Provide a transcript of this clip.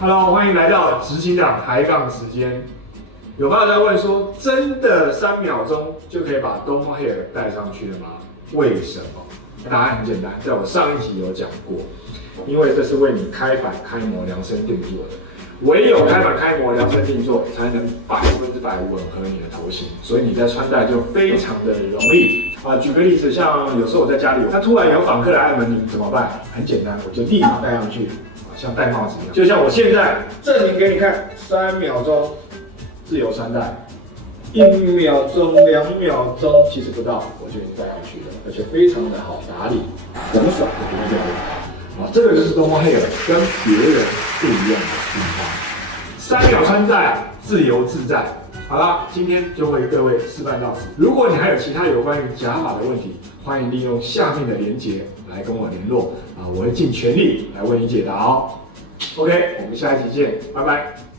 Hello， 欢迎来到执行长抬杠时间。有朋友在问说，真的3秒钟就可以把 Domo Hair 戴上去了吗？为什么？答案很简单，在我上一集有讲过，因为这是为你开版开模量身定做的。唯有开版开模量身定做，才能100%吻合你的头型，所以你在穿戴就非常的容易啊。举个例子，像有时候我在家里，他突然有访客来按门铃，怎么办？很简单，我就立马戴上去，像戴帽子一样。就像我现在证明给你看，3秒钟自由穿戴，1秒钟、2秒钟，其实不到，我就已经戴上去了，而且非常的好打理，很爽的不会掉落。这个就是 Domo Hair 跟别人不一样的地方。3秒穿戴，自由自在。好啦，今天就为各位示范到此。如果你还有其他有关于假发的问题，欢迎利用下面的连结来跟我联络啊，我会尽全力来为你解答哦。OK， 我们下一集见，拜拜。